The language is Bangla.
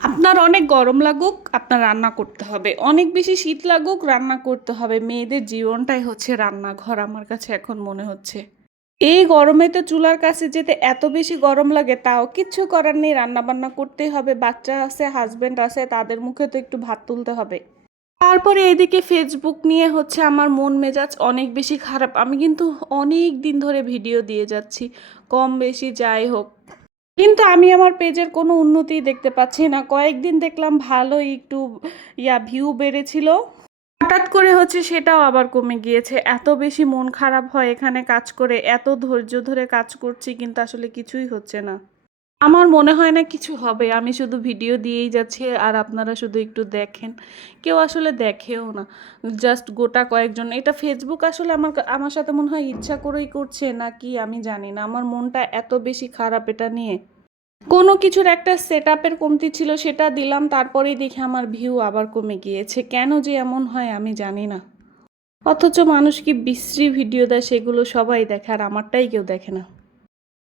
আপনার অনেক গরম লাগুক, আপনার রান্না করতে হবে। অনেক বেশি শীত লাগুক, রান্না করতে হবে। মেয়েদের জীবনটাই হচ্ছে রান্নাঘর আমার কাছে এখন মনে হচ্ছে। এই গরমে তো চুলার কাছে যেতে এত বেশি গরম লাগে, তাও কিচ্ছু করার নেই, রান্না বান্না করতেই হবে। বাচ্চা আছে, হাজবেন্ড আছে, তাদের মুখে তো একটু ভাত তুলতে হবে। তারপরে এদিকে ফেসবুক নিয়ে হচ্ছে আমার মন মেজাজ অনেক বেশি খারাপ। আমি কিন্তু অনেক দিন ধরে ভিডিও দিয়ে যাচ্ছি, কম বেশি যাই হোক, কিন্তু আমি আমার পেজের কোনো উন্নতি দেখতে পাচ্ছি না। কয়েকদিন দেখলাম ভালো একটু ভিউ বেড়েছিল, হঠাৎ করে হচ্ছে সেটাও আবার কমে গিয়েছে। এত বেশি মন খারাপ হয় এখানে কাজ করে, এত ধৈর্য ধরে কাজ করছি কিন্তু আসলে কিছুই হচ্ছে না। আমার মনে হয় না কিছু হবে, আমি শুধু ভিডিও দিয়েই যাচ্ছি আর আপনারা শুধু একটু দেখেন। কেউ আসলে দেখেও না, জাস্ট গোটা কয়েকজন। এটা ফেসবুক আসলে আমার আমার সাথে মনে হয় ইচ্ছা করেই করছে নাকি আমি জানি না। আমার মনটা এত বেশি খারাপ এটা নিয়ে। কোনো কিছুর একটা সেট আপের কমতি ছিল, সেটা দিলাম, তারপরেই দেখি আমার ভিউ আবার কমে গিয়েছে। কেন যে এমন হয় আমি জানি না। অথচ মানুষ কি বিশ্রী ভিডিও দেয়, সেগুলো সবাই দেখে, আর আমারটাই কেউ দেখে না।